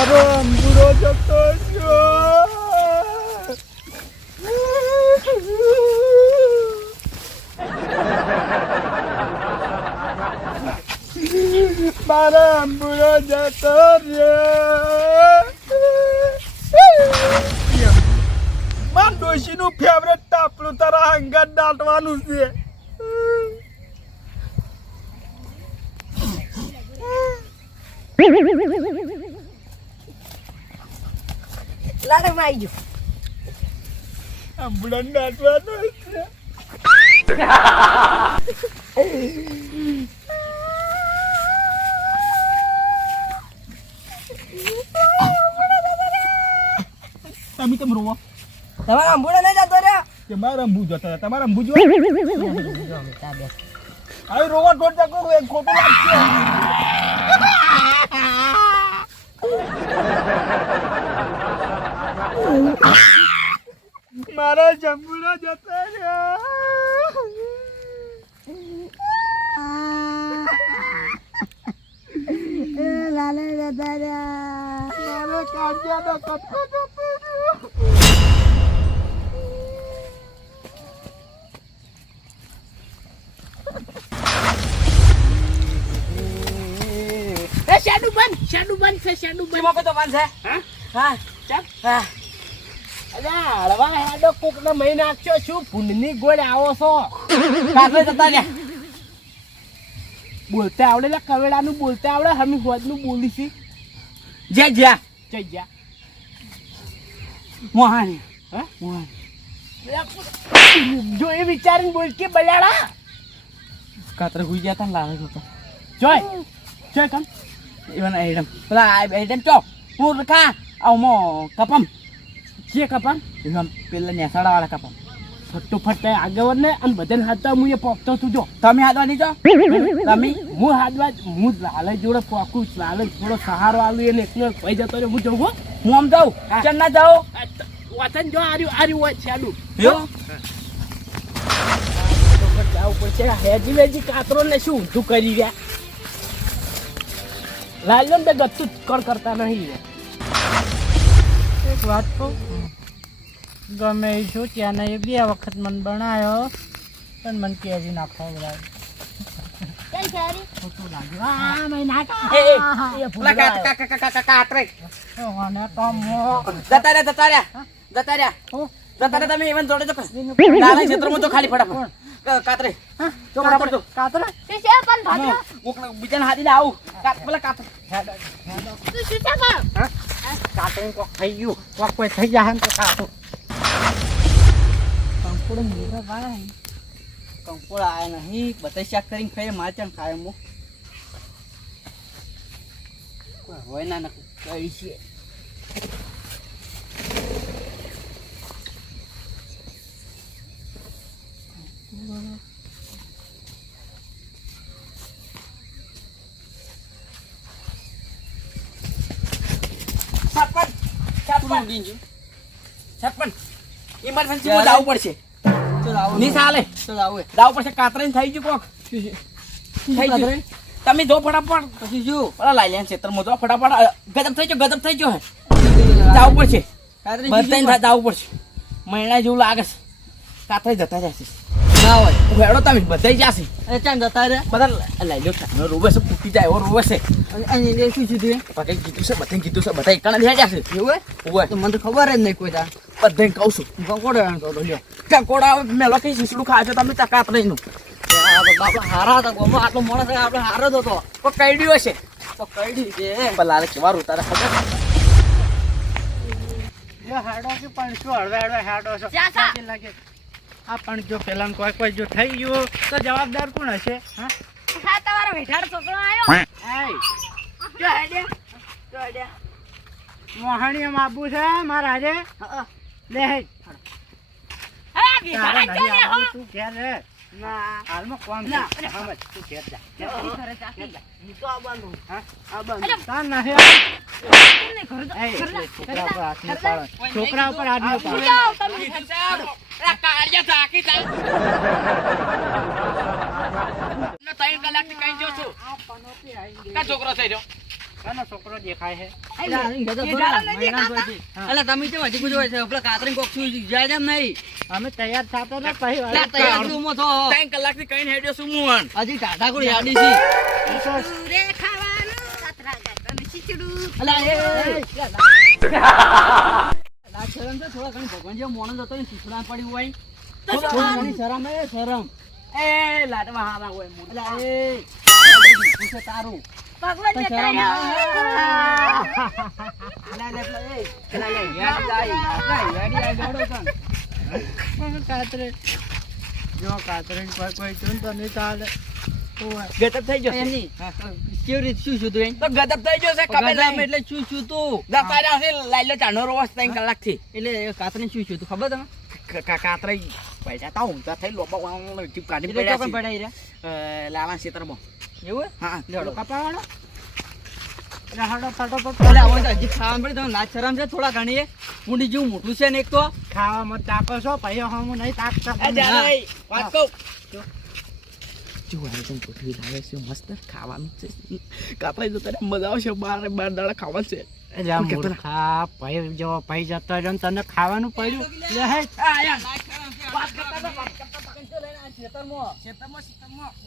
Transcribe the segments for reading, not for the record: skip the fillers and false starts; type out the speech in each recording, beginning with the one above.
અરે અંબુડો જતો રહ્યો. મારા અંબુડો જતો રહ્યો. મારા ડોશીનું ફેવરેટ તાપલું તારા અંગત દાટવાનું છે. લાડમાં આવી ગયો. અંબુડો દાટવાનું છે. તમે કેમ રોવો? તમારા અંબુડો નહીં જતો રહ્યા. તમારા અંબુ જતા તમારા અંબુ જો આવી રોવા ટોટ જાકો ખોટું લાગશે. મારા જંબુડા જતા રહ્યા. લાલે જતા રહ્યા. મારા કાઢ્યાનો કટકો જતો રહ્યો. શેડુ બંધ છે શેડુ બંધ તો બંધ છે. હા ચાલ હા. અલ્યા હળવા હેડો કોક ને મહી નાખશો શું ભૂંડની ગોળ આવો છો કાકરે જતા રહ્યા. બોલતા આવડે લે કવેડાનું બોલતા આવડે હમી હોદનું બોલી છે જ્યાં જ્યાં જઈ જા મોહાણી. હા જો એ વિચારીને બોલ કે બલાડા કાતરે હુઈ ગયા તા ને લાવે તો જોય જોય કમ ઇવન આઈટમ પેલા આઈટમ ચો હું કા આવ મો કપમ જે કપા ઇવન પેલા નેસાડા વાળા કપમ ફટોફટ આગળ ને અને બધાને હાથતા હું એ પોકતો તું જો તમે હાથવાની છો તમે હું હાથવા હું લાલે જોડે પોકું લાલે થોડો સહારો આલું એને એકલો ભાઈ જતો રહ્યો હું જવું હું આમ જાઉં ચન ના જાઉં વતન જો આર્યું હોય છાડું યો જવું પડશે હેજી વેજી કાતરો ને શું ઊંધું કરી ગયા લાલ્યો ને ગતું કર કરતા નહીં એક વાત કહું ગમે એ છું ત્યાં એ બે વખત મને બનાવ્યો પણ મને કેજી નાખવા બધા ખોટું લાગ્યું. કાતરે અને કામ જતા રહ્યા તમે ઇવન જોડે તો લાલા ક્ષેત્રમાં તો ખાલી ફટાફટ કાતરે ચોકડા પર તો કાતરે બીજાને હાથીને આવું પેલા કાતરે કાતરે કોક થઈ ગયું કોક કોઈ થઈ જાય ને તો કાતું કંકુડે મેળા ભાઈ કંકોડા આયા નહીં બધા શાક કરીને ખાઈએ માર ચાણ ખાય હું કોઈ હોય ના નથી કઈ છે ઇમરજન્સી માં જવું પડશે ની ચાલે જવું પડશે કાતરે થઈ ગયું કોક થઈ ગયું તમે જો ફટાફટ પછી શું પેલા લાલ્યા ક્ષેત્રમાં જો ફટાફટ ગજબ થઈ ગયો જવું પડશે બધાને જવું પડશે મહિના જેવું લાગે છે કાતરે જતા જશે ના હોય હેડો તમે બધા જશે ચાલ જતા રે બધા લઈ લો તમે રોવે છે ફૂટી જાય એવો રોવે છે શું કીધું બધા કીધું છે બધા એકણા લઈ જશે એવું હોય તો મને તો ખબર જ નહીં કોઈ બધાને કહું છું કંકોડા મેલો કઈ શીશડું ખાજો તમે કાતરે નું હારા હતા ગોમો આટલો મોણસ આપણે હારો જ હતો તો કઈડ્યો છે તો કઈડી છે પેલા કેવા રોતા ખબર હાડો કે પણ શું હળવે હાડો છો લાગે આ પણ જો પેલા કોઈ જો થઈ ગયું તો જવાબદાર કોણ હશે? હા તમારો વેઠાડ છોકરો આવ્યો જો હેડ્યા મોહાણી એમ આબુ છે મારા હાજે લે હે તું ઘેર રે હાલમાં કોમ છે તું ઘેર જા છોકરા ઉપર હાથ ન છોકરો થઈ રહ્યો આનો છોકરો દેખાય છે અલા તમે કેમ હજી ગુજો છે પેલા કાતરી કોક શું જાય જેમ નહીં અમે તૈયાર થતો ને પછી લા તૈયાર છું મો તો 3 કલાકથી કઈને હેડ્યો છું મુન હજી ટાટા કોડ યાડી છે અલા એ લા શરમ તો થોડા ઘણી ભગવાન જેવો મોણસ હતો ને શીખડા પડી હોય થોડા ઘણી શરમ એ શરમ એ લાડવા હારા હોય અલા એ પૂછે તારું ભગવાન ને કાતરે જો કાતરે કોઈ ચૂન તો નહીં ચાલે ગદબ થઈ ગયો એની કેવી રીતે શું શું તું તો ગદબ થઈ ગયો છે ખબર નહીં એટલે શું શું તું દપારા છે લાઈલો ચાનો રોસ 3 કલાક થી એટલે કાતરે શું શું તું ખબર તમે કાતરે પૈસા તા ઊંચા થઈ લોબા ટીપ કાઢી પડ્યા છે પડાઈ રે લાલા ક્ષેત્રમાં એવું હા લેડો કપાવાનો હાડો ફટાફટ અરે આવો તો હજી ખાવા પડે તમે લાજ શરમ છે થોડા ઘણી ઊંડી જેવું મોટું છે ને એક તો ખાવામાં તાકો છો ભાઈઓ હું નહીં તાકતા વાત કહું જો આઈટમ કોઠી લાવે છે મસ્ત ખાવાનું છે કાપાઈ તો તને મજા આવશે 12 દાડા ખાવા છે મૂર્ખા ભાઈ જો ભાઈ જતો રહ્યો ને તને ખાવાનું પડ્યું લે હે વાત કરતા ખેતરમાં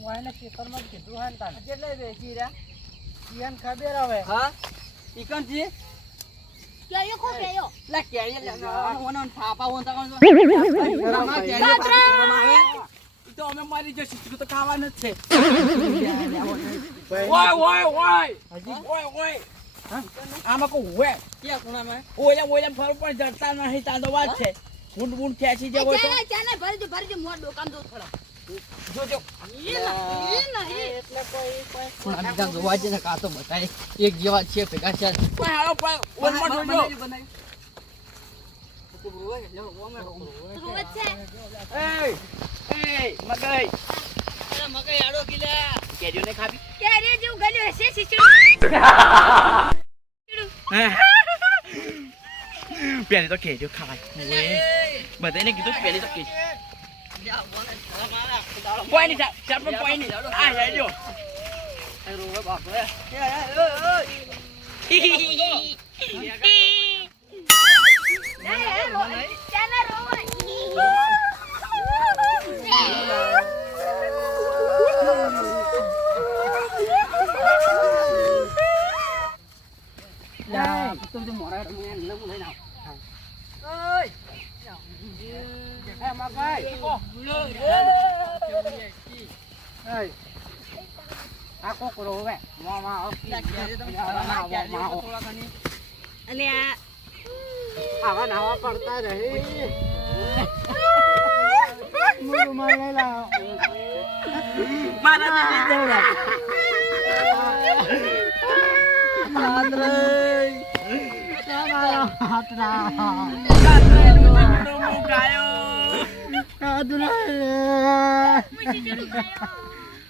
ઓયને ખેતરમાં કીધું હે ને તાને એટલે વેચી રહ્યા ઈયન ખબર હવે હા ઈકનજી કેયો કો કેયો લા કેયો ઓનો થાપા ઓન તકો તો અમે મારી જો શીખું તો ખાવાનું જ છે ઓય આમાં કો ઓય કે કોણામાં ઓય ફર પણ જડતા નહીં તાંદો વાત છે ઊંડ ખેંચી જવો તો ચાને ભરજો મોર દુકાન દો થોડા જોજો એટલે કોઈ પણ આ જોવા છે ને કાતો બતાય એક જેવા છે ભેગા છે કોઈ હાલો પણ ઓલમાં જોજો મગઈ આડો કિલા કેરીઓ ને ખાવી કેરીઓ જેવું ગલ્યો હશે શીચડું પેલી તો કેરીઓ ખાવાય બધાને કીધું પેલી તો કેરી કોઈ નહીં ચાર પણ કોઈ નહીં આ હેડ્યો રોવે બાપરે આ કોકરો હવે મામા આવા નાવા પડતા રહે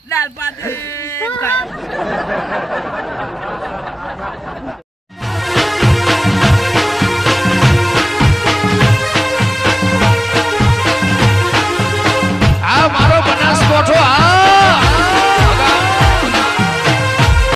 દાલ ભાત